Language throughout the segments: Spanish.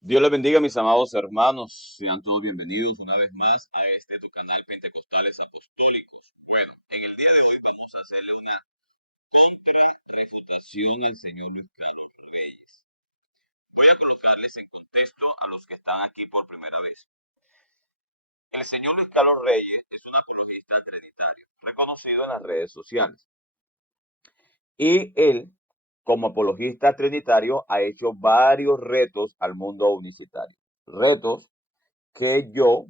Dios les bendiga, mis amados hermanos. Sean todos bienvenidos una vez más a este tu canal Pentecostales Apostólicos. En el día de hoy vamos a hacerle una refutación al señor Luis Carlos Reyes. Voy a colocarles en contexto a los que están aquí por primera vez. El señor Luis Carlos Reyes es un apologista trinitario, reconocido en las redes sociales. Y él, como apologista trinitario, ha hecho varios retos al mundo unicitario. Retos que yo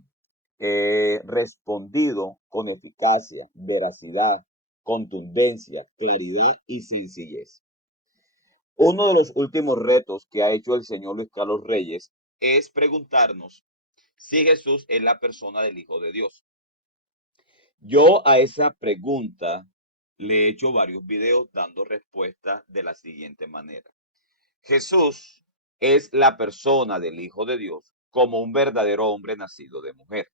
he respondido con eficacia, veracidad, contundencia, claridad y sencillez. Uno de los últimos retos que ha hecho el señor Luis Carlos Reyes es preguntarnos si Jesús es la persona del Hijo de Dios. Yo a esa pregunta le he hecho varios videos dando respuesta de la siguiente manera. Jesús es la persona del Hijo de Dios como un verdadero hombre nacido de mujer.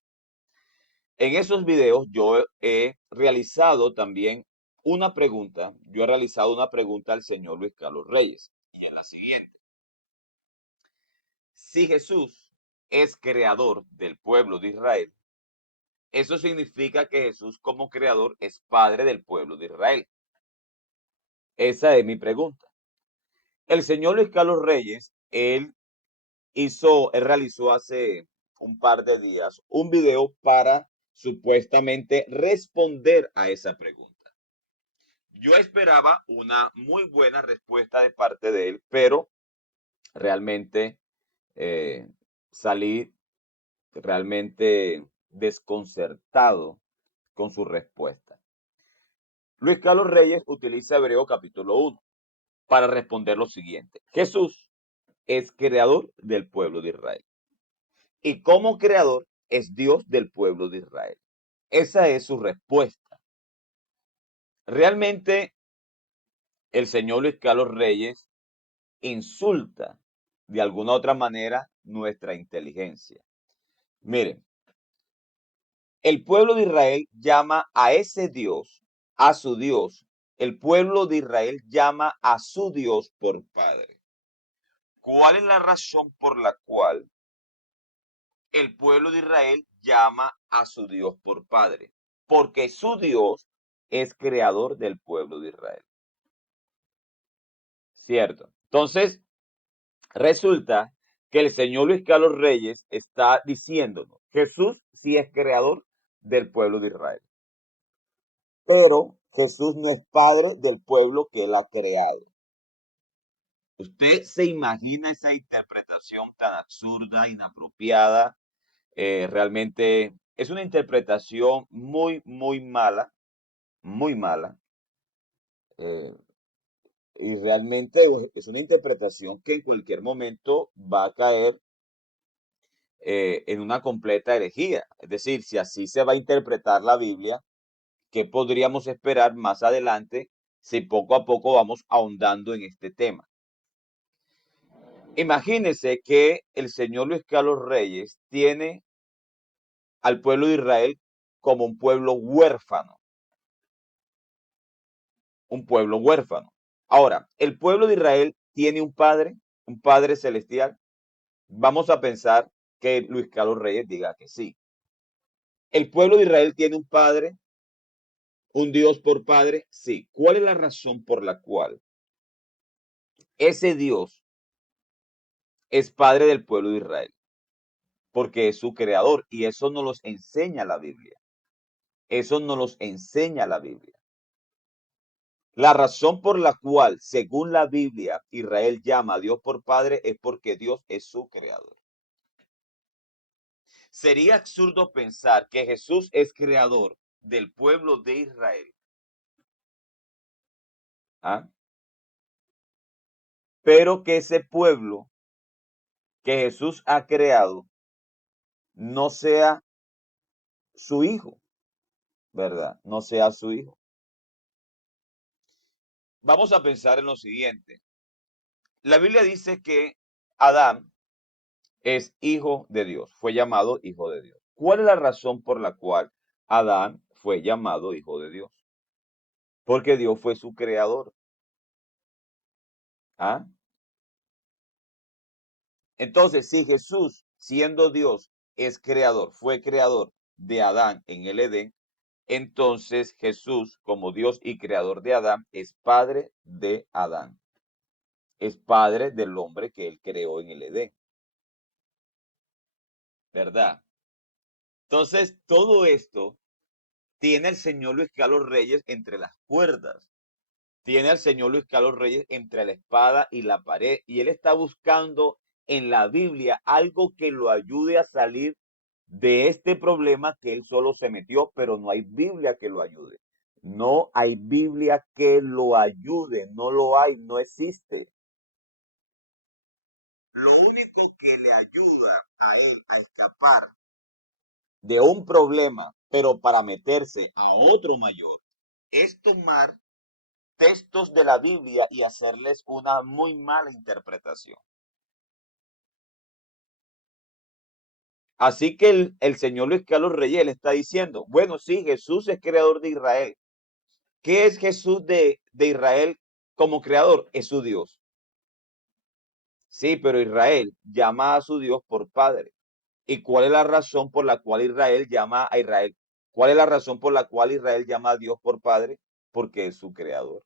En esos videos yo he realizado también yo he realizado una pregunta al señor Luis Carlos Reyes, y es la siguiente. Si Jesús es creador del pueblo de Israel, eso significa que Jesús como creador es padre del pueblo de Israel. Esa es mi pregunta. El señor Luis Carlos Reyes, él realizó hace un par de días un video para supuestamente responder a esa pregunta. Yo esperaba una muy buena respuesta de parte de él, pero realmente eh, salí realmente desconcertado con su respuesta. Luis Carlos Reyes utiliza Hebreo capítulo 1 para responder lo siguiente. Jesús es creador del pueblo de Israel y como creador es Dios del pueblo de Israel. Esa es su respuesta. Realmente el señor Luis Carlos Reyes insulta de alguna otra manera nuestra inteligencia. Miren, el pueblo de Israel llama a ese Dios, a su Dios. El pueblo de Israel llama a su Dios por Padre. ¿Cuál es la razón por la cual el pueblo de Israel llama a su Dios por Padre? Porque su Dios es creador del pueblo de Israel. ¿Cierto? Entonces, resulta que el señor Luis Carlos Reyes está diciéndonos, Jesús sí es creador del pueblo de Israel. Pero Jesús no es padre del pueblo que él ha creado. ¿Usted se imagina esa interpretación tan absurda, inapropiada? Realmente es una interpretación muy, muy mala, muy mala. eh, y realmente es una interpretación que en cualquier momento va a caer en una completa herejía. Es decir, si así se va a interpretar la Biblia, ¿qué podríamos esperar más adelante si poco a poco vamos ahondando en este tema? Imagínense que el señor Luis Carlos Reyes tiene al pueblo de Israel como un pueblo huérfano, un pueblo huérfano. Ahora, el pueblo de Israel tiene un padre celestial. Vamos a pensar que Luis Carlos Reyes diga que sí. El pueblo de Israel tiene un padre, un Dios por padre, sí. ¿Cuál es la razón por la cual ese Dios es padre del pueblo de Israel? Porque es su creador y eso nos los enseña la Biblia. Eso nos los enseña la Biblia. La razón por la cual, según la Biblia, Israel llama a Dios por Padre es porque Dios es su creador. Sería absurdo pensar que Jesús es creador del pueblo de Israel. ¿Ah? Pero que ese pueblo que Jesús ha creado no sea su hijo, ¿verdad? No sea su hijo. Vamos a pensar en lo siguiente. La Biblia dice que Adán es hijo de Dios, fue llamado hijo de Dios. ¿Cuál es la razón por la cual Adán fue llamado hijo de Dios? Porque Dios fue su creador. ¿Ah? Entonces, si Jesús, siendo Dios, es creador, fue creador de Adán en el Edén, entonces Jesús, como Dios y creador de Adán, es padre de Adán. Es padre del hombre que él creó en el Edén, ¿verdad? Entonces, todo esto tiene el señor Luis Carlos Reyes entre las cuerdas. Tiene al señor Luis Carlos Reyes entre la espada y la pared. Y él está buscando en la Biblia algo que lo ayude a salir de este problema que él solo se metió, pero no hay Biblia que lo ayude. No hay Biblia que lo ayude, no lo hay, no existe. Lo único que le ayuda a él a escapar de un problema, pero para meterse a otro mayor, es tomar textos de la Biblia y hacerles una muy mala interpretación. Así que el señor Luis Carlos Reyes le está diciendo, bueno, sí, Jesús es creador de Israel. ¿Qué es Jesús de Israel como creador? Es su Dios. Sí, pero Israel llama a su Dios por Padre. ¿Y cuál es la razón por la cual Israel llama a Israel? ¿Cuál es la razón por la cual Israel llama a Dios por Padre? Porque es su creador.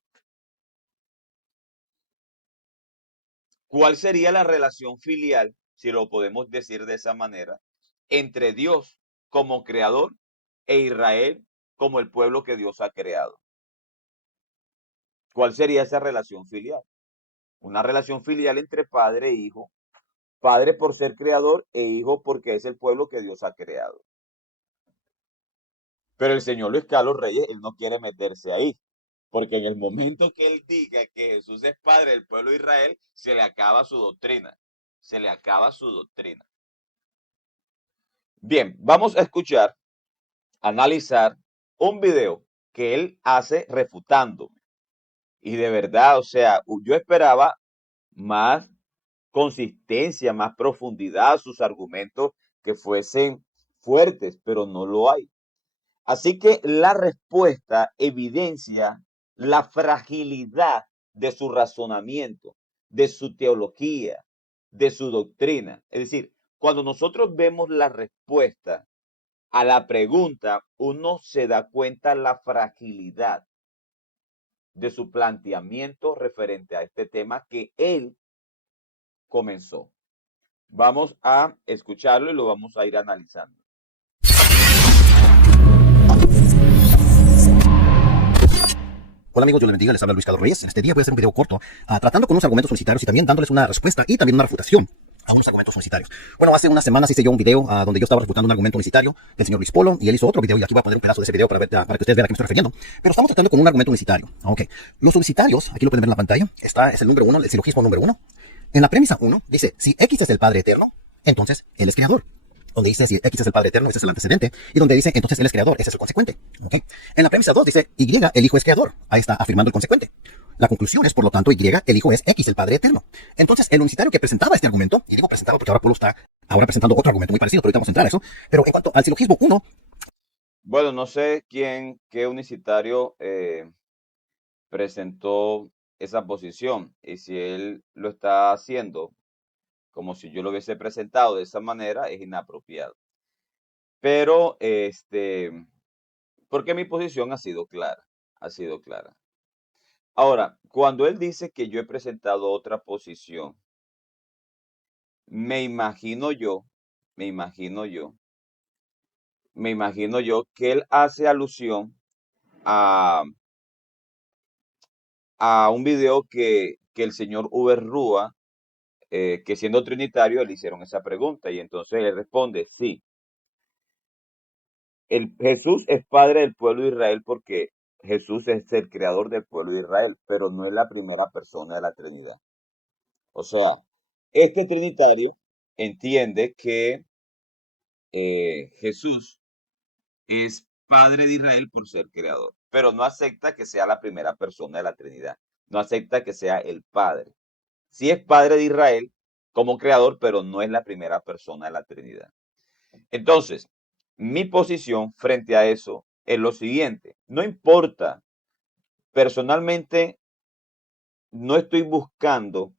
¿Cuál sería la relación filial, si lo podemos decir de esa manera, entre Dios como creador e Israel como el pueblo que Dios ha creado? ¿Cuál sería esa relación filial? Una relación filial entre padre e hijo. Padre por ser creador e hijo porque es el pueblo que Dios ha creado. Pero el señor Luis Carlos Reyes, él no quiere meterse ahí. Porque en el momento que él diga que Jesús es padre del pueblo de Israel, se le acaba su doctrina. Se le acaba su doctrina. Bien, vamos a escuchar, analizar un video que él hace refutándome. Y de verdad, o sea, yo esperaba más consistencia, más profundidad, sus argumentos que fuesen fuertes, pero no lo hay. Así que la respuesta evidencia la fragilidad de su razonamiento, de su teología, de su doctrina. Es decir, cuando nosotros vemos la respuesta a la pregunta, uno se da cuenta la fragilidad de su planteamiento referente a este tema que él comenzó. Vamos a escucharlo y lo vamos a ir analizando. Hola amigos, Dios les bendiga, les habla Luis Carlos Reyes. En este día voy a hacer un video corto tratando con unos argumentos universitarios y también dándoles una respuesta y también una refutación a unos argumentos universitarios. Bueno, hace unas semanas hice yo un video donde yo estaba refutando un argumento universitario del señor Luis Polo y él hizo otro video y aquí voy a poner un pedazo de ese video para que ustedes vean a qué me estoy refiriendo. Pero estamos tratando con un argumento universitario. Ok, los universitarios, aquí lo pueden ver en la pantalla, es el número 1, el silogismo número 1. En la premisa 1 dice, si X es el Padre Eterno, entonces Él es creador. Donde dice si X es el Padre Eterno, ese es el antecedente, y donde dice entonces Él es creador, ese es el consecuente. ¿Okay? En la premisa 2 dice Y, el Hijo es creador, ahí está afirmando el consecuente. La conclusión es, por lo tanto, Y, el Hijo es X, el Padre Eterno. Entonces, el universitario que presentaba este argumento, y digo presentaba porque ahora Polo está ahora presentando otro argumento muy parecido, pero ahorita vamos a entrar a eso, pero en cuanto al silogismo 1... Bueno, no sé qué unicitario presentó esa posición y si él lo está haciendo como si yo lo hubiese presentado de esa manera, es inapropiado. Pero, porque mi posición ha sido clara, ha sido clara. Ahora, cuando él dice que yo he presentado otra posición, me imagino yo, me imagino yo, me imagino yo que él hace alusión a, a un video que el señor Uber Rúa, que siendo trinitario, le hicieron esa pregunta y entonces él responde, sí, Jesús es padre del pueblo de Israel porque Jesús es el creador del pueblo de Israel, pero no es la primera persona de la Trinidad. O sea, este trinitario entiende que Jesús es padre de Israel por ser creador, pero no acepta que sea la primera persona de la Trinidad, no acepta que sea el padre. Sí es padre de Israel como creador, pero no es la primera persona de la Trinidad. Entonces, mi posición frente a eso es lo siguiente, no importa, personalmente no estoy buscando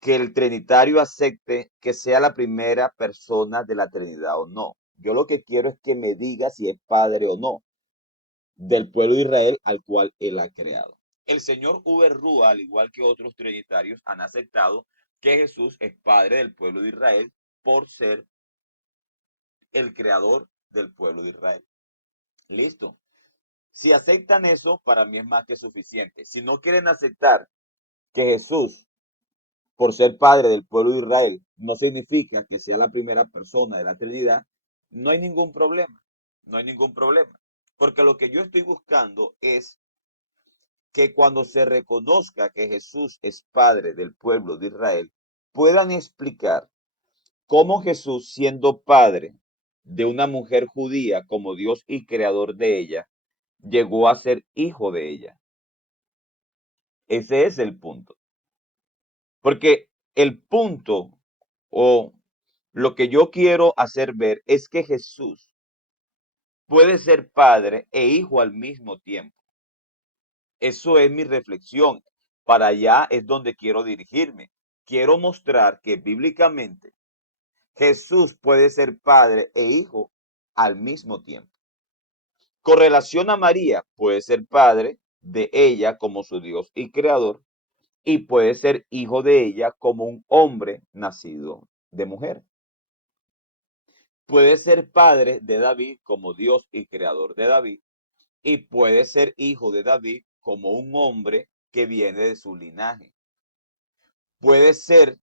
que el trinitario acepte que sea la primera persona de la Trinidad o no. Yo lo que quiero es que me diga si es padre o no del pueblo de Israel al cual él ha creado. El señor Uber Rúa, al igual que otros trinitarios, han aceptado que Jesús es padre del pueblo de Israel por ser el creador del pueblo de Israel. Listo. Si aceptan eso, para mí es más que suficiente. Si no quieren aceptar que Jesús, por ser padre del pueblo de Israel, no significa que sea la primera persona de la Trinidad, no hay ningún problema. No hay ningún problema. Porque lo que yo estoy buscando es que cuando se reconozca que Jesús es padre del pueblo de Israel, puedan explicar cómo Jesús, siendo padre de una mujer judía como Dios y creador de ella, llegó a ser hijo de ella. Ese es el punto. Porque el punto o lo que yo quiero hacer ver es que Jesús puede ser padre e hijo al mismo tiempo. Eso es mi reflexión. Para allá es donde quiero dirigirme. Quiero mostrar que bíblicamente Jesús puede ser padre e hijo al mismo tiempo. Con relación a María, puede ser padre de ella como su Dios y creador, y puede ser hijo de ella como un hombre nacido de mujer. Puede ser padre de David como Dios y creador de David, y puede ser hijo de David como un hombre que viene de su linaje. Puede ser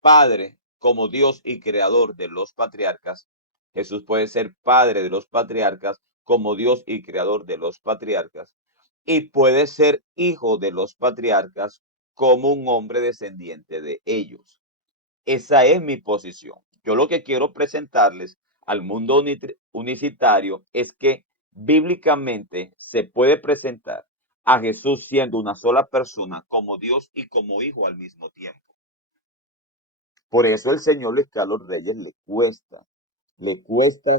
padre como Dios y creador de los patriarcas. Jesús puede ser padre de los patriarcas como Dios y creador de los patriarcas. Y puede ser hijo de los patriarcas como un hombre descendiente de ellos. Esa es mi posición. Yo lo que quiero presentarles al mundo unicitario es que bíblicamente se puede presentar a Jesús siendo una sola persona como Dios y como hijo al mismo tiempo. Por eso el señor Luis Carlos Reyes le cuesta aceptar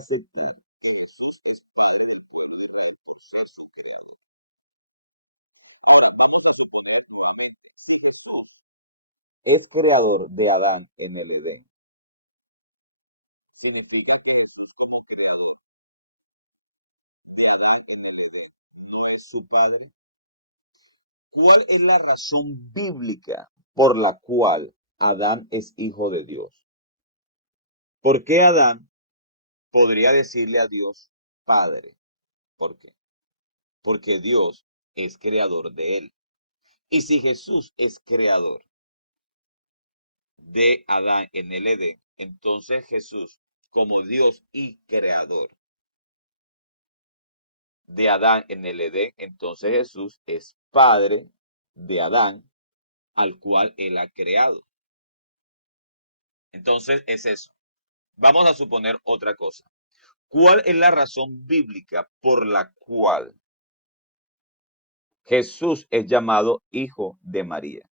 que Jesús es padre del pueblo de Israel por ser su creador. Ahora, vamos a suponer nuevamente, si Jesús es creador de Adán en el Edén, significa que Jesús como creador de Adán en el Edén no es su padre. ¿Cuál es la razón bíblica por la cual Adán es hijo de Dios? ¿Por qué Adán podría decirle a Dios padre? ¿Por qué? Porque Dios es creador de él. Y si Jesús es creador de Adán en el Edén, entonces Jesús, como Dios y creador de Adán en el Edén, entonces Jesús es padre de Adán, al cual él ha creado. Entonces es eso. Vamos a suponer otra cosa. ¿Cuál es la razón bíblica por la cual Jesús es llamado hijo de María?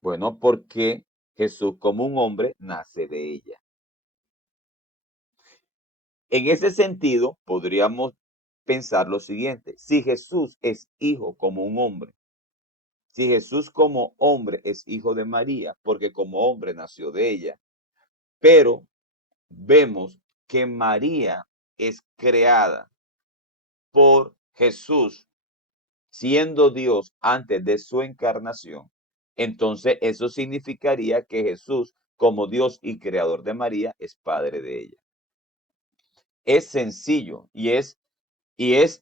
Bueno, porque Jesús como un hombre nace de ella. En ese sentido, podríamos pensar lo siguiente. Si Jesús es hijo como un hombre, si Jesús como hombre es hijo de María, porque como hombre nació de ella, pero vemos que María es creada por Jesús siendo Dios antes de su encarnación, entonces eso significaría que Jesús, como Dios y creador de María, es padre de ella. Es sencillo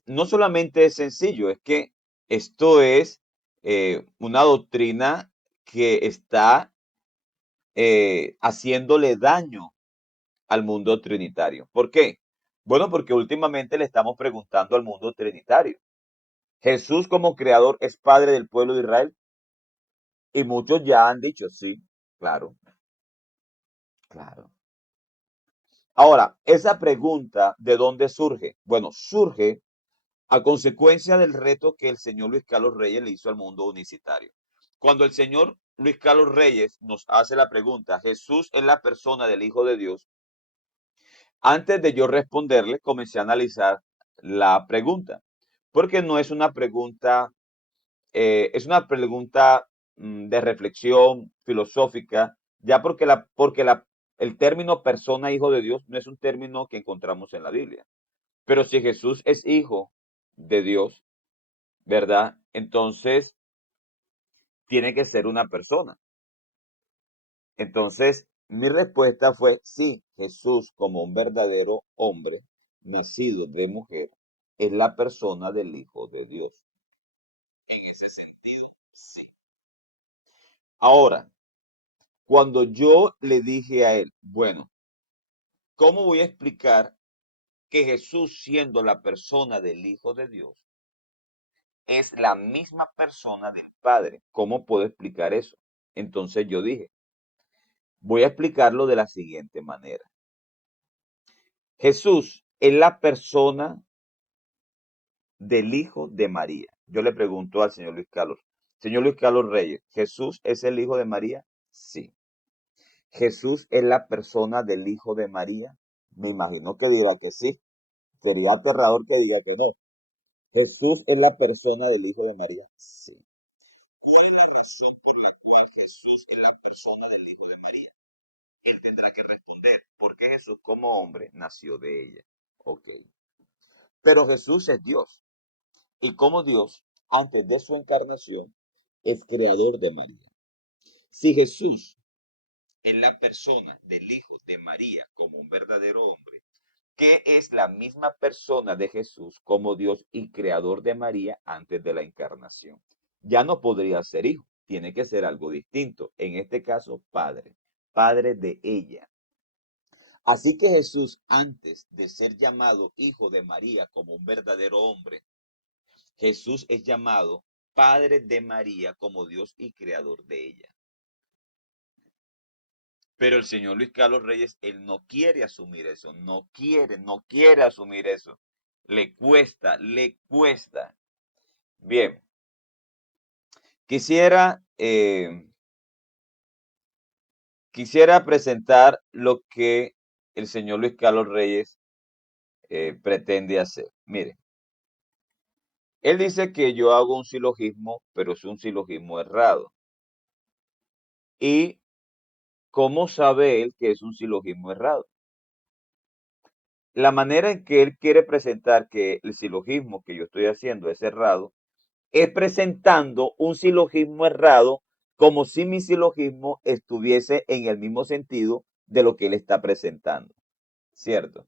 no solamente es sencillo, es que esto es una doctrina que está haciéndole daño al mundo trinitario. ¿Por qué? Bueno, porque últimamente le estamos preguntando al mundo trinitario. ¿Jesús como creador es padre del pueblo de Israel? Y muchos ya han dicho, sí, claro, claro. Ahora, esa pregunta, ¿de dónde surge? Bueno, surge a consecuencia del reto que el señor Luis Carlos Reyes le hizo al mundo unicitario. Cuando el señor Luis Carlos Reyes nos hace la pregunta, ¿Jesús es la persona del Hijo de Dios? Antes de yo responderle, comencé a analizar la pregunta, porque no es una pregunta, es una pregunta de reflexión filosófica, ya el término persona hijo de Dios no es un término que encontramos en la Biblia. Pero si Jesús es hijo de Dios, ¿verdad? Entonces tiene que ser una persona. Entonces, mi respuesta fue sí, Jesús como un verdadero hombre, nacido de mujer, es la persona del Hijo de Dios. En ese sentido, sí. Ahora, cuando yo le dije a él, bueno, ¿cómo voy a explicar que Jesús, siendo la persona del Hijo de Dios, es la misma persona del Padre? ¿Cómo puedo explicar eso? Entonces yo dije, voy a explicarlo de la siguiente manera. Jesús es la persona del Hijo de María. Yo le pregunto al señor Luis Carlos Reyes, ¿Jesús es el Hijo de María? Sí. ¿Jesús es la persona del Hijo de María? Me imagino que dirá que sí. Sería aterrador que diga que no. ¿Jesús es la persona del Hijo de María? Sí. ¿Cuál es la razón por la cual Jesús es la persona del Hijo de María? Él tendrá que responder, porque Jesús como hombre nació de ella. Ok. Pero Jesús es Dios. Y como Dios, antes de su encarnación, es creador de María. Si Jesús es la persona del Hijo de María como un verdadero hombre, ¿qué es la misma persona de Jesús como Dios y creador de María antes de la encarnación? Ya no podría ser hijo, tiene que ser algo distinto. En este caso, padre, padre de ella. Así que Jesús, antes de ser llamado hijo de María como un verdadero hombre, Jesús es llamado Padre de María como Dios y creador de ella. Pero el señor Luis Carlos Reyes, él no quiere asumir eso, no quiere asumir eso. Le cuesta, le cuesta. Bien, quisiera, quisiera presentar lo que el señor Luis Carlos Reyes pretende hacer. Mire, él dice que yo hago un silogismo, pero es un silogismo errado. ¿Y cómo sabe él que es un silogismo errado? La manera en que él quiere presentar que el silogismo que yo estoy haciendo es errado, es presentando un silogismo errado como si mi silogismo estuviese en el mismo sentido de lo que él está presentando. ¿Cierto?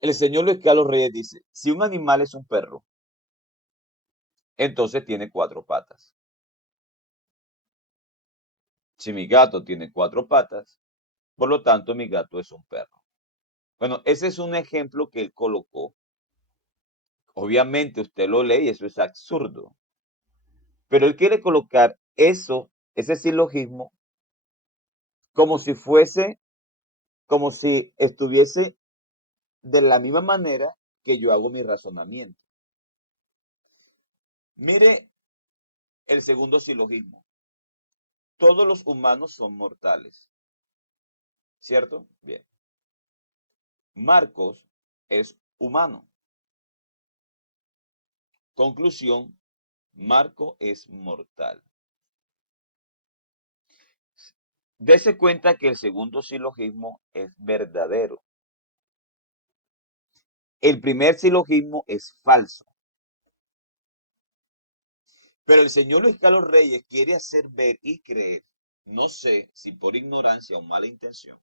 El señor Luis Carlos Reyes dice, si un animal es un perro, entonces tiene cuatro patas. Si mi gato tiene cuatro patas, por lo tanto mi gato es un perro. Bueno, ese es un ejemplo que él colocó. Obviamente usted lo lee y eso es absurdo. Pero él quiere colocar eso, ese silogismo, como si fuese, como si estuviese de la misma manera que yo hago mi razonamiento. Mire el segundo silogismo. Todos los humanos son mortales. ¿Cierto? Bien. Marcos es humano. Conclusión, Marco es mortal. Dese cuenta que el segundo silogismo es verdadero. El primer silogismo es falso. Pero el señor Luis Carlos Reyes quiere hacer ver y creer, no sé si por ignorancia o mala intención,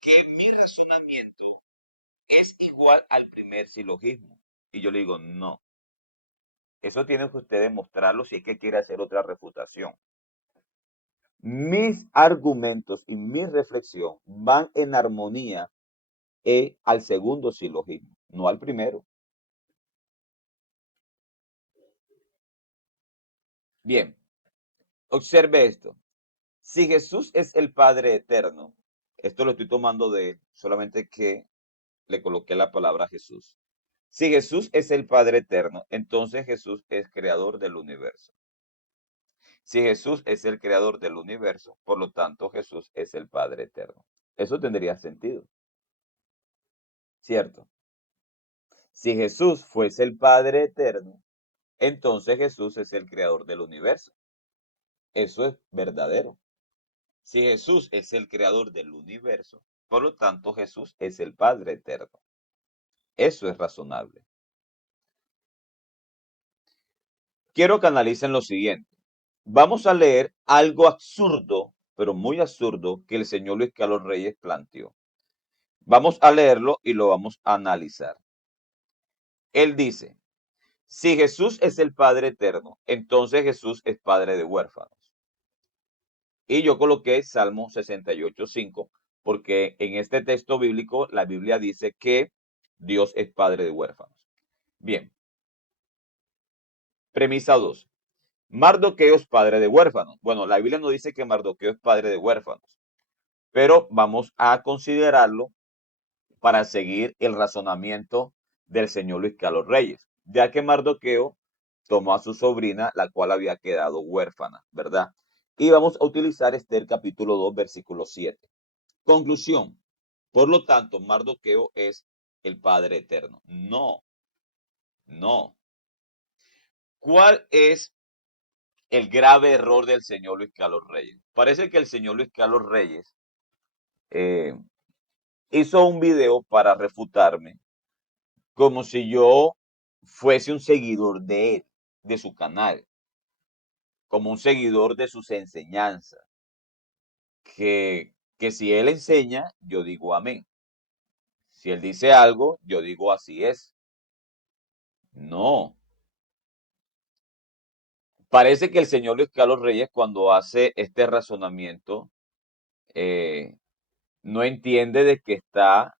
que mi razonamiento es igual al primer silogismo. Y yo le digo, no. Eso tiene que usted demostrarlo si es que quiere hacer otra refutación. Mis argumentos y mi reflexión van en armonía al segundo silogismo, no al primero. Bien, observe esto. Si Jesús es el Padre eterno, esto lo estoy tomando de él, solamente que le coloqué la palabra Jesús. Si Jesús es el Padre eterno, entonces Jesús es creador del universo. Si Jesús es el creador del universo, por lo tanto Jesús es el Padre eterno. Eso tendría sentido, ¿cierto? Si Jesús fuese el Padre eterno, entonces Jesús es el creador del universo. Eso es verdadero. Si Jesús es el creador del universo, por lo tanto Jesús es el Padre eterno. Eso es razonable. Quiero que analicen lo siguiente. Vamos a leer algo absurdo, pero muy absurdo, que el señor Luis Carlos Reyes planteó. Vamos a leerlo y lo vamos a analizar. Él dice, si Jesús es el Padre eterno, entonces Jesús es Padre de huérfanos. Y yo coloqué Salmo 68:5, porque en este texto bíblico la Biblia dice que Dios es Padre de huérfanos. Bien, premisa 2. Mardoqueo es padre de huérfanos. Bueno, la Biblia no dice que Mardoqueo es padre de huérfanos, pero vamos a considerarlo para seguir el razonamiento del señor Luis Carlos Reyes, ya que Mardoqueo tomó a su sobrina, la cual había quedado huérfana, ¿verdad? Y vamos a utilizar Esther capítulo 2, versículo 7. Conclusión. Por lo tanto, Mardoqueo es el Padre eterno. No, no. ¿Cuál es el grave error del señor Luis Carlos Reyes? Parece que el señor Luis Carlos Reyes eh, hizo un video para refutarme como si yo fuese un seguidor de él, de su canal, como un seguidor de sus enseñanzas, que si él enseña, yo digo amén. Si él dice algo, yo digo así es. No. Parece que el señor Luis Carlos Reyes, cuando hace este razonamiento, eh, no entiende de que está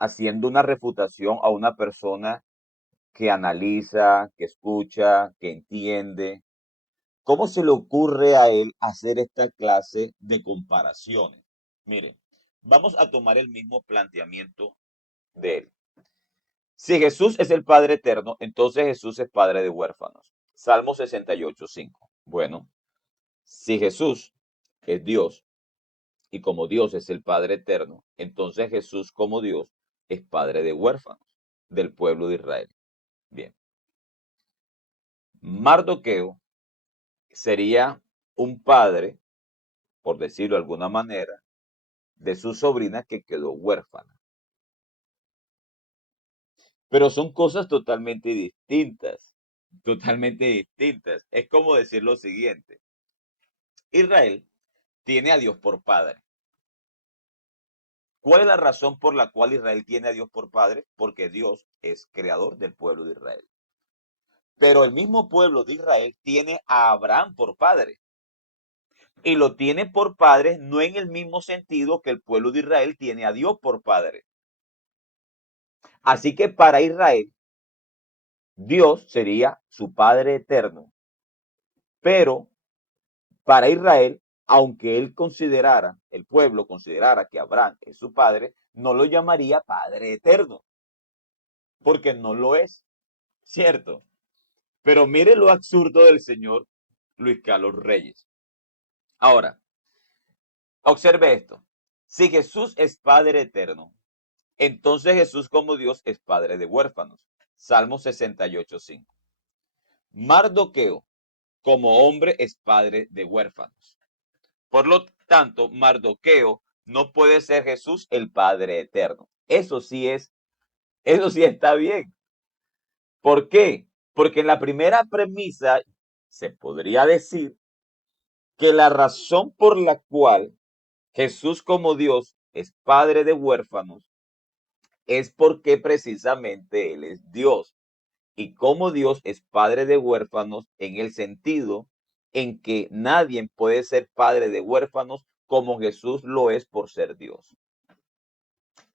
haciendo una refutación a una persona que analiza, que escucha, que entiende. ¿Cómo se le ocurre a él hacer esta clase de comparaciones? Mire, vamos a tomar el mismo planteamiento de él. Si Jesús es el Padre eterno, entonces Jesús es Padre de huérfanos. Salmo 68:5. Bueno, si Jesús es Dios y como Dios es el Padre eterno, entonces Jesús como Dios es Padre de huérfanos del pueblo de Israel. Bien. Mardoqueo sería un padre, por decirlo de alguna manera, de su sobrina que quedó huérfana. Pero son cosas totalmente distintas, totalmente distintas. Es como decir lo siguiente. Israel tiene a Dios por padre. ¿Cuál es la razón por la cual Israel tiene a Dios por padre? Porque Dios es creador del pueblo de Israel. Pero el mismo pueblo de Israel tiene a Abraham por padre. Y lo tiene por padre no en el mismo sentido que el pueblo de Israel tiene a Dios por padre. Así que para Israel, Dios sería su Padre eterno. Pero para Israel, aunque él considerara, el pueblo considerara que Abraham es su padre, no lo llamaría Padre eterno, porque no lo es, ¿cierto? Pero mire lo absurdo del señor Luis Carlos Reyes. Ahora, observe esto. Si Jesús es Padre eterno, entonces Jesús como Dios es Padre de huérfanos. Salmo 68:5. Mardoqueo como hombre es padre de huérfanos. Por lo tanto, Mardoqueo no puede ser Jesús el Padre eterno. Eso sí está bien. ¿Por qué? Porque en la primera premisa se podría decir que la razón por la cual Jesús como Dios es Padre de huérfanos es porque precisamente Él es Dios. Y como Dios es Padre de huérfanos en el sentido en que nadie puede ser padre de huérfanos como Jesús lo es por ser Dios.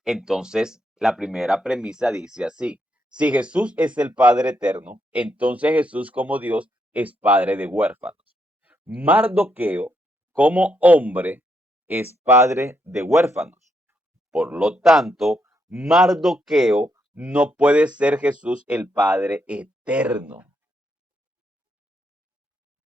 Entonces, la primera premisa dice así, si Jesús es el Padre eterno, entonces Jesús como Dios es Padre de huérfanos. Mardoqueo como hombre es padre de huérfanos. Por lo tanto, Mardoqueo no puede ser Jesús el Padre eterno.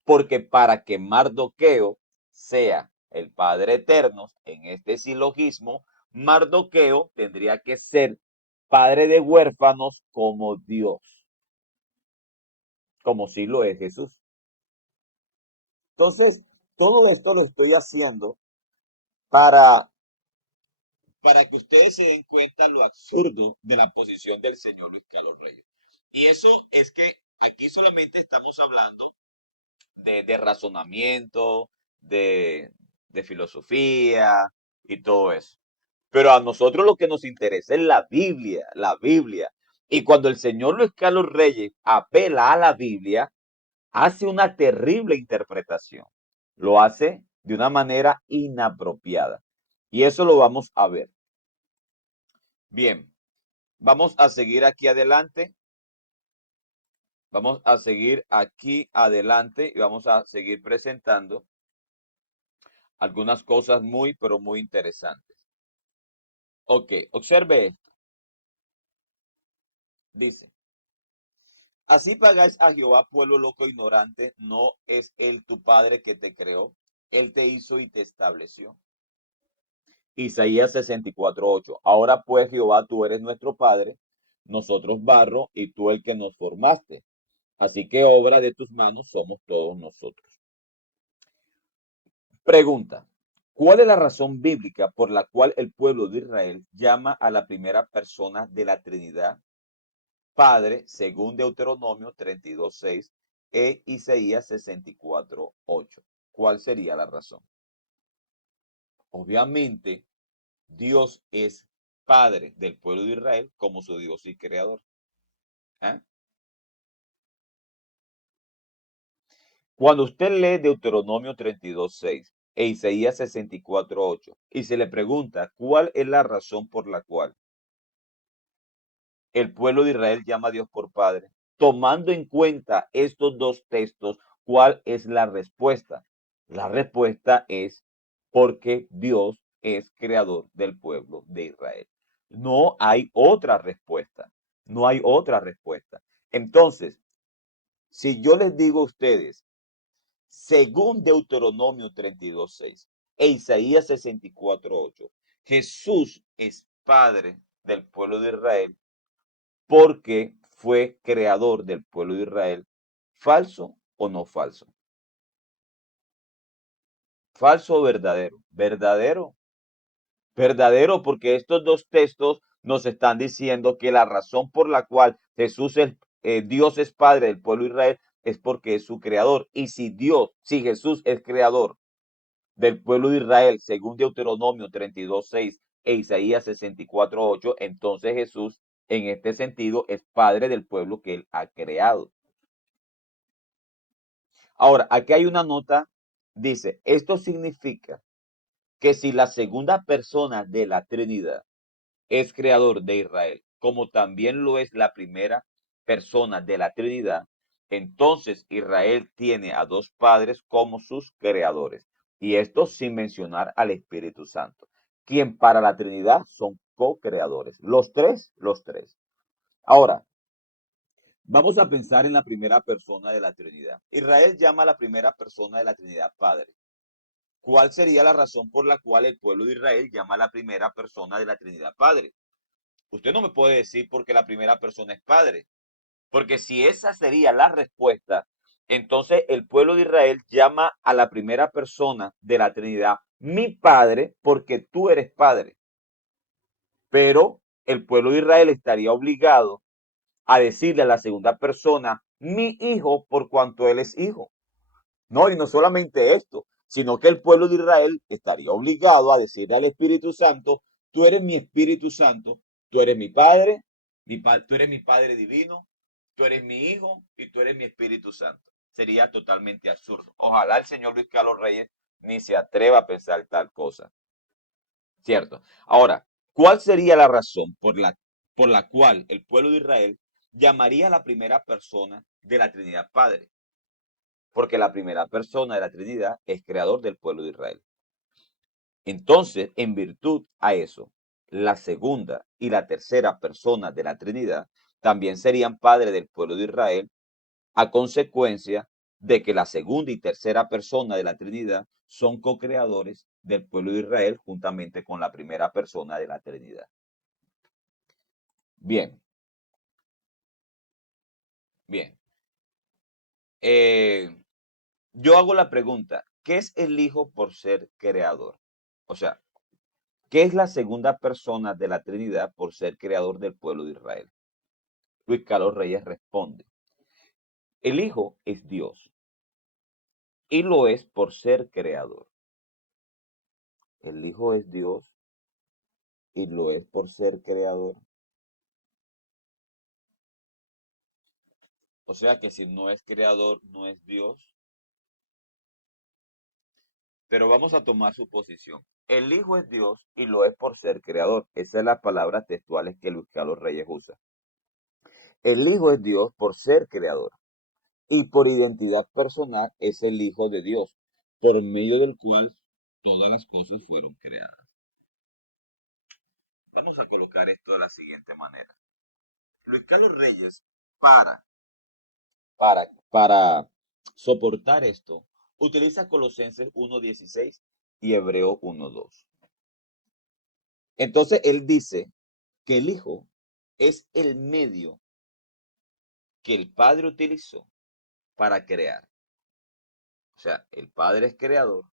Porque para que Mardoqueo sea el Padre eterno en este silogismo, Mardoqueo tendría que ser padre de huérfanos como Dios. como sí lo es Jesús. Entonces, todo esto lo estoy haciendo para, para que ustedes se den cuenta lo absurdo de la posición del señor Luis Carlos Reyes. Y eso es que aquí solamente estamos hablando de razonamiento, de, de filosofía y todo eso. Pero a nosotros lo que nos interesa es la Biblia, la Biblia. Y cuando el señor Luis Carlos Reyes apela a la Biblia, hace una terrible interpretación. Lo hace de una manera inapropiada. Y eso lo vamos a ver. Bien, vamos a seguir aquí adelante. Vamos a seguir aquí adelante y vamos a seguir presentando algunas cosas muy, pero muy interesantes. Ok, observe esto. Dice, así pagáis a Jehová, pueblo loco e ignorante, ¿no es él tu padre que te creó? Él te hizo y te estableció. Isaías 64:8. Ahora pues, Jehová, tú eres nuestro Padre, nosotros barro, y tú el que nos formaste. Así que obra de tus manos somos todos nosotros. Pregunta. ¿Cuál es la razón bíblica por la cual el pueblo de Israel llama a la primera persona de la Trinidad Padre, según Deuteronomio 32:6 e Isaías 64:8? ¿Cuál sería la razón? Obviamente, Dios es Padre del pueblo de Israel como su Dios y Creador. ¿Eh? Cuando usted lee Deuteronomio 32:6 e Isaías 64:8 y se le pregunta cuál es la razón por la cual el pueblo de Israel llama a Dios por Padre, tomando en cuenta estos dos textos, ¿cuál es la respuesta? La respuesta es porque Dios es creador del pueblo de Israel. No hay otra respuesta. No hay otra respuesta. Entonces, si yo les digo a ustedes, según Deuteronomio 32:6 e Isaías 64:8, Jesús es Padre del pueblo de Israel porque fue creador del pueblo de Israel. ¿Falso o no falso? ¿Falso o verdadero? Verdadero. Verdadero, porque estos dos textos nos están diciendo que la razón por la cual Jesús es, Dios es Padre del pueblo de Israel es porque es su creador. Y si Dios, si Jesús es creador del pueblo de Israel, según Deuteronomio 32:6 e Isaías 64:8, entonces Jesús en este sentido es Padre del pueblo que él ha creado. Ahora, aquí hay una nota, dice, esto significa que si la segunda persona de la Trinidad es creador de Israel, como también lo es la primera persona de la Trinidad, entonces Israel tiene a dos padres como sus creadores. Y esto sin mencionar al Espíritu Santo, quien para la Trinidad son co-creadores. Los tres, los tres. Ahora, vamos a pensar en la primera persona de la Trinidad. Israel llama a la primera persona de la Trinidad Padre. ¿Cuál sería la razón por la cual el pueblo de Israel llama a la primera persona de la Trinidad Padre? Usted no me puede decir porque la primera persona es Padre, porque si esa sería la respuesta, entonces el pueblo de Israel llama a la primera persona de la Trinidad mi Padre porque tú eres Padre. Pero el pueblo de Israel estaría obligado a decirle a la segunda persona mi hijo por cuanto él es hijo. No, y no solamente esto, sino que el pueblo de Israel estaría obligado a decirle al Espíritu Santo, tú eres mi Espíritu Santo, tú eres mi Padre, tú eres mi Padre divino, tú eres mi Hijo y tú eres mi Espíritu Santo. Sería totalmente absurdo. Ojalá el señor Luis Carlos Reyes ni se atreva a pensar tal cosa. ¿Cierto? Ahora, ¿cuál sería la razón por la cual el pueblo de Israel llamaría a la primera persona de la Trinidad Padre? Porque la primera persona de la Trinidad es creador del pueblo de Israel. Entonces, en virtud a eso, la segunda y la tercera persona de la Trinidad también serían padres del pueblo de Israel, a consecuencia de que la segunda y tercera persona de la Trinidad son co-creadores del pueblo de Israel juntamente con la primera persona de la Trinidad. Bien, bien. eh, yo hago la pregunta, ¿qué es el Hijo por ser creador? O sea, ¿qué es la segunda persona de la Trinidad por ser creador del pueblo de Israel? Luis Carlos Reyes responde, el Hijo es Dios y lo es por ser creador. El Hijo es Dios y lo es por ser creador. O sea que si no es creador, no es Dios. Pero vamos a tomar su posición. El Hijo es Dios y lo es por ser creador. Esas son las palabras textuales que Luis Carlos Reyes usa. El Hijo es Dios por ser creador y por identidad personal es el Hijo de Dios, por medio del cual todas las cosas fueron creadas. Vamos a colocar esto de la siguiente manera. Luis Carlos Reyes, para, para soportar esto, utiliza Colosenses 1:16 y Hebreo 1:2. Entonces él dice que el Hijo es el medio que el Padre utilizó para crear. O sea, el Padre es creador,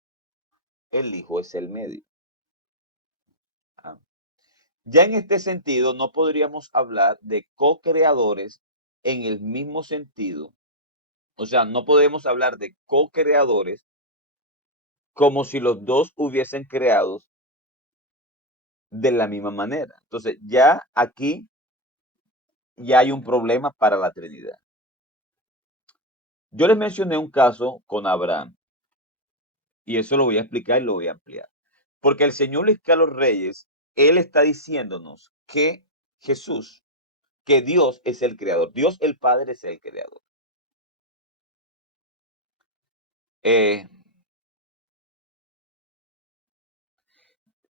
el Hijo es el medio. Ah. Ya en este sentido, no podríamos hablar de co-creadores en el mismo sentido. O sea, no podemos hablar de co-creadores como si los dos hubiesen creado de la misma manera. Entonces, ya aquí ya hay un problema para la Trinidad. Yo les mencioné un caso con Abraham y eso lo voy a explicar y lo voy a ampliar. Porque el señor Luis Carlos Reyes, él está diciéndonos que Jesús, que Dios es el creador. Dios el Padre es el creador. Eh,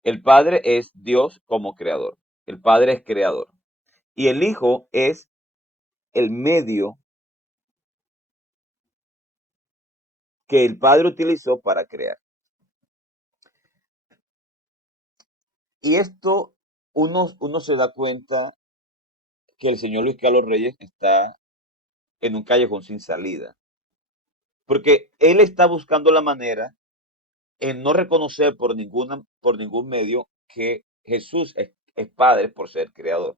el Padre es Dios como creador. El Padre es creador. Y el Hijo es el medio que el Padre utilizó para crear. Y esto uno se da cuenta que el señor Luis Carlos Reyes está en un callejón sin salida. Porque él está buscando la manera en no reconocer por ningún medio que Jesús es Padre por ser creador.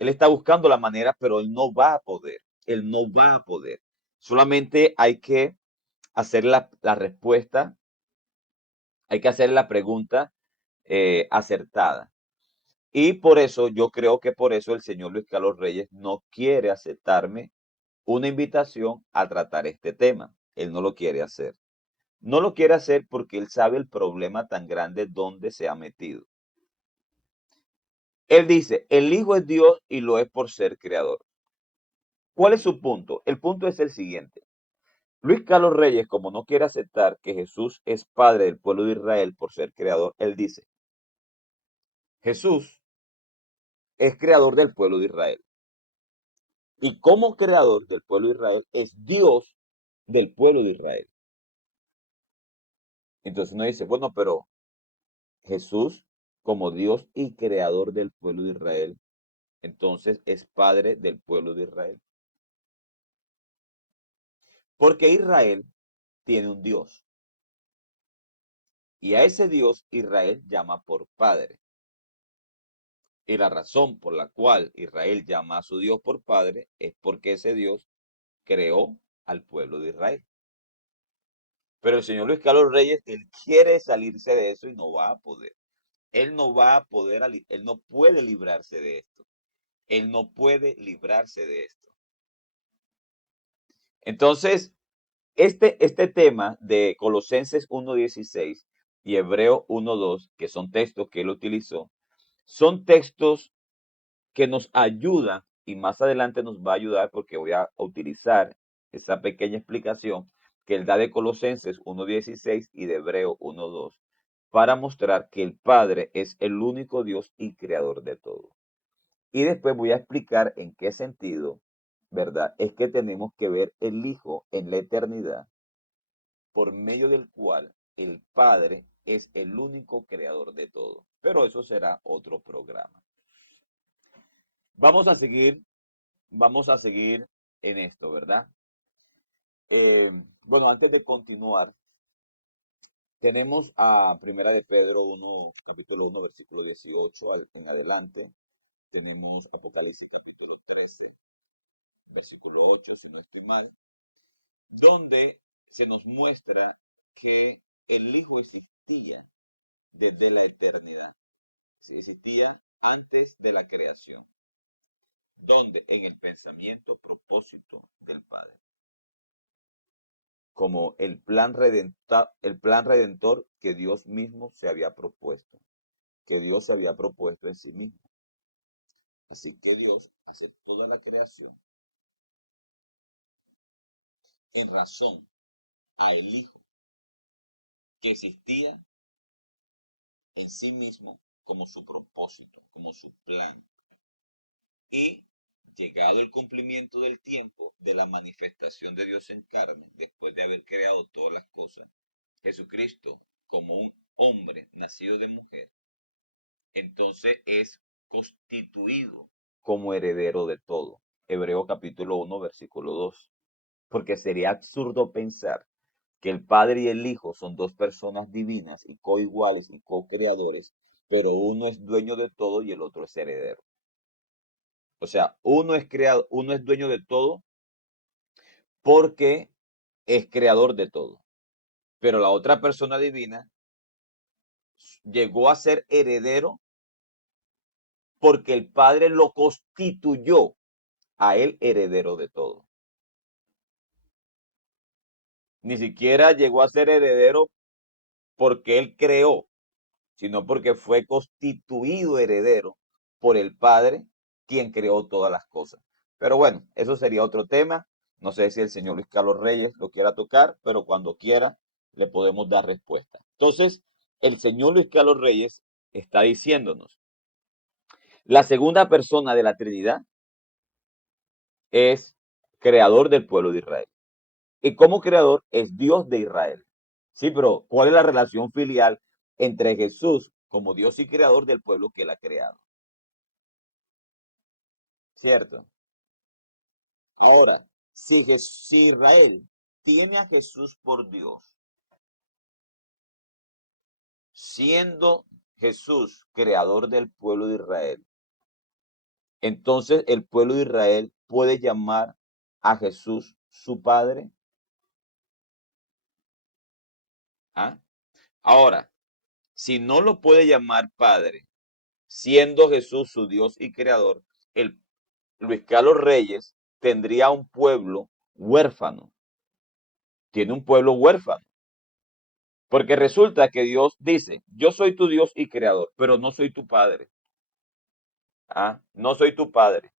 Él está buscando la manera, pero él no va a poder. Él no va a poder. Solamente hay que hacer la respuesta, hay que hacer la pregunta acertada. Y por eso, yo creo que por eso el señor Luis Carlos Reyes no quiere aceptarme una invitación a tratar este tema. Él no lo quiere hacer. No lo quiere hacer porque él sabe el problema tan grande donde se ha metido. Él dice, el Hijo es Dios y lo es por ser creador. ¿Cuál es su punto? El punto es el siguiente. Luis Carlos Reyes, como no quiere aceptar que Jesús es padre del pueblo de Israel por ser creador, él dice, Jesús es creador del pueblo de Israel. Y como creador del pueblo de Israel es Dios del pueblo de Israel. Entonces uno dice, bueno, pero Jesús como Dios y creador del pueblo de Israel, entonces es padre del pueblo de Israel. Porque Israel tiene un Dios. Y a ese Dios Israel llama por padre. Y la razón por la cual Israel llama a su Dios por padre es porque ese Dios creó al pueblo de Israel. Pero el señor Luis Carlos Reyes, él quiere salirse de eso y no va a poder. Él no va a poder, él no puede librarse de esto. Él no puede librarse de esto. Entonces, este tema de Colosenses 1:16 y Hebreo 1:2, que son textos que él utilizó, son textos que nos ayudan y más adelante nos va a ayudar porque voy a utilizar esa pequeña explicación que él da de Colosenses 1:16 y de Hebreo 1:2 para mostrar que el Padre es el único Dios y creador de todo. Y después voy a explicar en qué sentido, ¿verdad? Es que tenemos que ver el Hijo en la eternidad por medio del cual el Padre es el único creador de todo. Pero eso será otro programa. Vamos a seguir, vamos a seguir en esto, ¿verdad? Bueno, antes de continuar, tenemos a Primera de Pedro 1, capítulo 1, versículo 18 en adelante. Tenemos Apocalipsis capítulo 13, versículo 8, si no estoy mal, donde se nos muestra que el Hijo existía desde la eternidad. Sí, existía antes de la creación, donde en el pensamiento, propósito del Padre, como el plan redentor que Dios mismo se había propuesto, que Dios se había propuesto en sí mismo. Así que Dios hace toda la creación en razón a el Hijo que existía en sí mismo como su propósito, como su plan. Y llegado el cumplimiento del tiempo de la manifestación de Dios en carne, después de haber creado todas las cosas, Jesucristo, como un hombre nacido de mujer, entonces es constituido como heredero de todo. Hebreo capítulo 1, versículo 2. Porque sería absurdo pensar que el Padre y el Hijo son dos personas divinas y coiguales y co-creadores, pero uno es dueño de todo y el otro es heredero. O sea, uno es dueño de todo porque es creador de todo, pero la otra persona divina llegó a ser heredero porque el Padre lo constituyó a él heredero de todo. Ni siquiera llegó a ser heredero porque él creó, sino porque fue constituido heredero por el Padre, quien creó todas las cosas. Pero bueno, eso sería otro tema. No sé si el señor Luis Carlos Reyes lo quiera tocar, pero cuando quiera le podemos dar respuesta. Entonces, el señor Luis Carlos Reyes está diciéndonos, la segunda persona de la Trinidad es creador del pueblo de Israel. Y como creador es Dios de Israel. Sí, pero ¿cuál es la relación filial entre Jesús como Dios y creador del pueblo que él ha creado? ¿Cierto? Ahora, si Israel tiene a Jesús por Dios, siendo Jesús creador del pueblo de Israel, entonces el pueblo de Israel puede llamar a Jesús su padre. ¿Ah? Ahora, si no lo puede llamar padre, siendo Jesús su Dios y creador, el Luis Carlos Reyes tendría un pueblo huérfano. Tiene un pueblo huérfano. Porque resulta que Dios dice, yo soy tu Dios y creador, pero no soy tu padre. ¿Ah? No soy tu padre.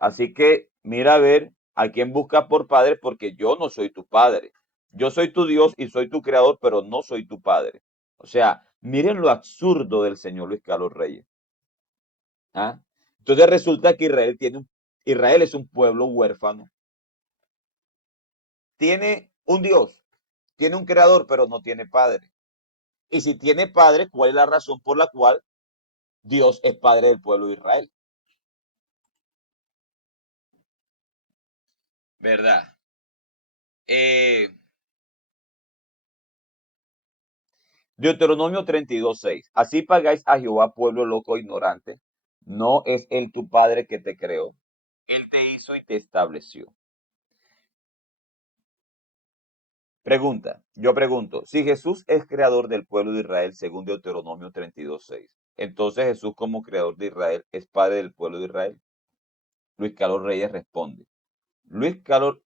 Así que mira a ver a quién buscas por padre, porque yo no soy tu padre. Yo soy tu Dios y soy tu creador, pero no soy tu padre. O sea, miren lo absurdo del señor Luis Carlos Reyes. ¿Ah? Entonces resulta que Israel es un pueblo huérfano. Tiene un Dios, tiene un creador, pero no tiene padre. Y si tiene padre, ¿cuál es la razón por la cual Dios es padre del pueblo de Israel? ¿Verdad? Eh, Deuteronomio 32:6. Así pagáis a Jehová, pueblo loco e ignorante. No es él tu padre que te creó. Él te hizo y te estableció. Yo pregunto, si Jesús es creador del pueblo de Israel según Deuteronomio 32:6, entonces Jesús como creador de Israel es padre del pueblo de Israel. Luis Carlos Reyes responde. Luis Carlos,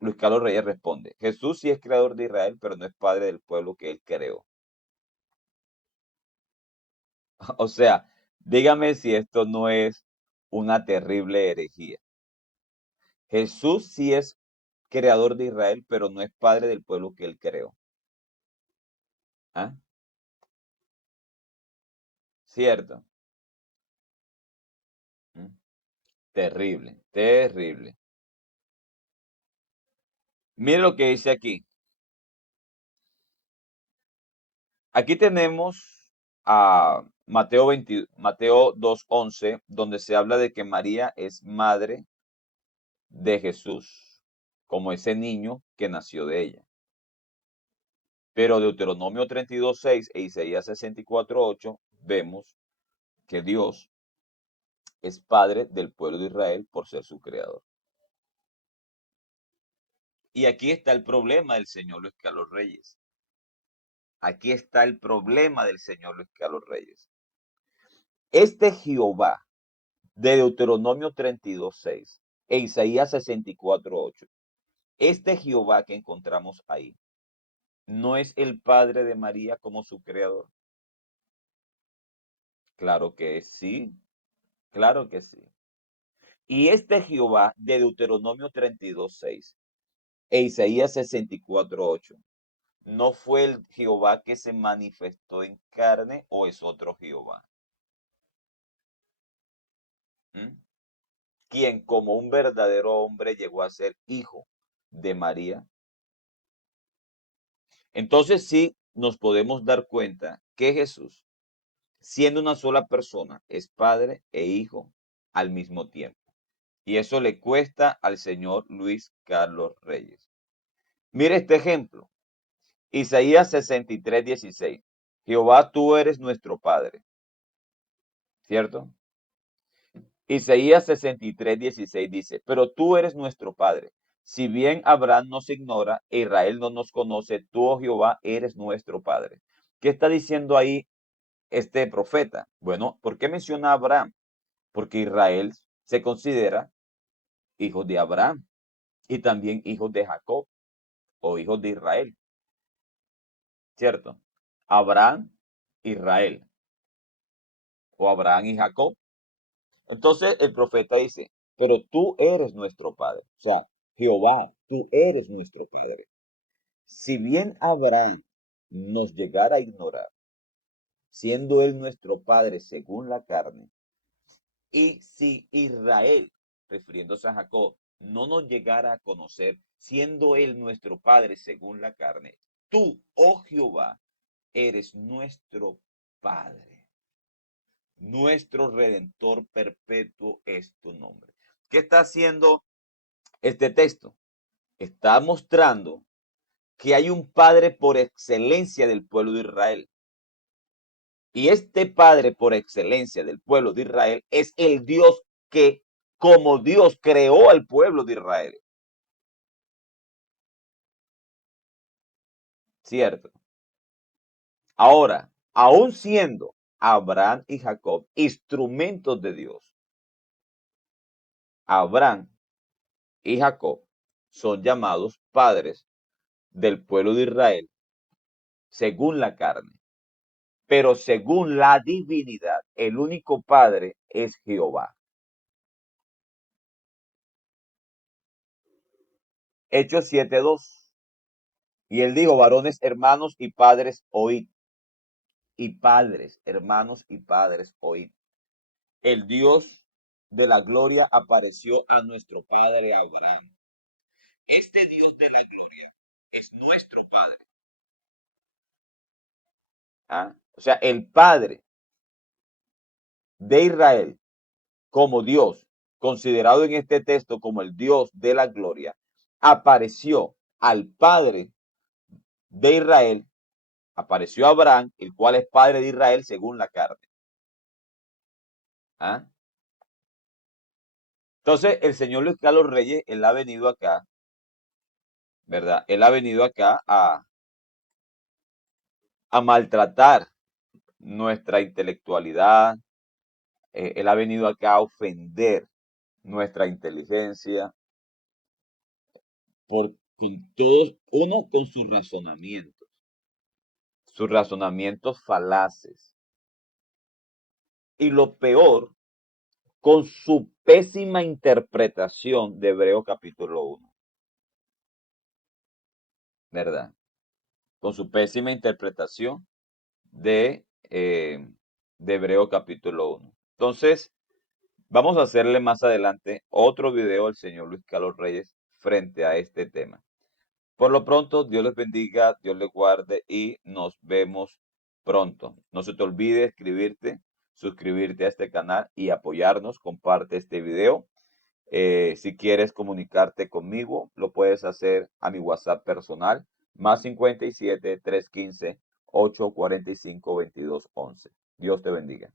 Luis Carlos Reyes responde, Jesús sí es creador de Israel, pero no es padre del pueblo que él creó. O sea, dígame si esto no es una terrible herejía. Jesús sí es creador de Israel, pero no es padre del pueblo que él creó. ¿Ah? ¿Cierto? ¿Mm? Terrible, terrible. Mire lo que dice aquí. Aquí tenemos a Mateo 2:11, donde se habla de que María es madre de Jesús. como ese niño que nació de ella. Pero Deuteronomio 32:6 e Isaías 64:8 vemos que Dios es padre del pueblo de Israel por ser su creador. Y aquí está el problema del señor Luis Carlos Reyes. Aquí está el problema del señor Luis Carlos Reyes. Este Jehová de Deuteronomio 32:6 e Isaías 64:8, este Jehová que encontramos ahí, ¿no es el padre de María como su creador? Claro que sí, claro que sí. Y este Jehová de Deuteronomio 32:6 e Isaías 64:8, ¿no fue el Jehová que se manifestó en carne o es otro Jehová? ¿Mm? Quien como un verdadero hombre llegó a ser hijo de María. Entonces sí nos podemos dar cuenta que Jesús, siendo una sola persona, es padre e hijo al mismo tiempo. Y eso le cuesta al señor Luis Carlos Reyes. Mire este ejemplo. Isaías 63:16. Jehová, tú eres nuestro Padre. ¿Cierto? Isaías 63:16 dice, pero tú eres nuestro Padre. Si bien Abraham nos ignora e Israel no nos conoce, tú, oh Jehová, eres nuestro Padre. ¿Qué está diciendo ahí este profeta? Bueno, ¿por qué menciona a Abraham? Porque Israel se considera hijo de Abraham y también hijos de Jacob o hijos de Israel, ¿cierto? Abraham, Israel o Abraham y Jacob. Entonces el profeta dice, pero tú eres nuestro Padre. O sea, Jehová, tú eres nuestro Padre. Si bien Abraham nos llegara a ignorar, siendo él nuestro Padre según la carne, y si Israel, refiriéndose a Jacob, no nos llegara a conocer, siendo él nuestro Padre según la carne, tú, oh Jehová, eres nuestro Padre. Nuestro Redentor perpetuo es tu nombre. ¿Qué está haciendo este texto? Está mostrando que hay un Padre por excelencia del pueblo de Israel. Y este Padre por excelencia del pueblo de Israel es el Dios que, como Dios, creó al pueblo de Israel. ¿Cierto? Ahora, aún siendo Abraham y Jacob instrumentos de Dios, Abraham y Jacob son llamados padres del pueblo de Israel según la carne. Pero según la divinidad, el único Padre es Jehová. Hechos 7:2. Y él dijo, varones, hermanos y padres, oíd. Y padres, hermanos y padres, oíd. El Dios de la gloria apareció a nuestro padre Abraham. Este Dios de la gloria es nuestro Padre. ¿Ah? O sea, el Padre de Israel como Dios, considerado en este texto como el Dios de la gloria, apareció al Padre de Israel, apareció a Abraham, el cual es padre de Israel según la carne. ¿Ah? Entonces, el señor Luis Carlos Reyes, él ha venido acá, ¿verdad? Él ha venido acá a maltratar nuestra intelectualidad, él ha venido acá a ofender nuestra inteligencia, con todos, uno con sus razonamientos falaces. Y lo peor, con su pésima interpretación de Hebreos capítulo 1, ¿verdad? Con su pésima interpretación de Hebreos capítulo 1. Entonces, vamos a hacerle más adelante otro video al señor Luis Carlos Reyes frente a este tema. Por lo pronto, Dios les bendiga, Dios les guarde y nos vemos pronto. No se te olvide suscribirte a este canal y apoyarnos. Comparte este video. Si quieres comunicarte conmigo, lo puedes hacer a mi WhatsApp personal, más 57 315 845 2211. Dios te bendiga.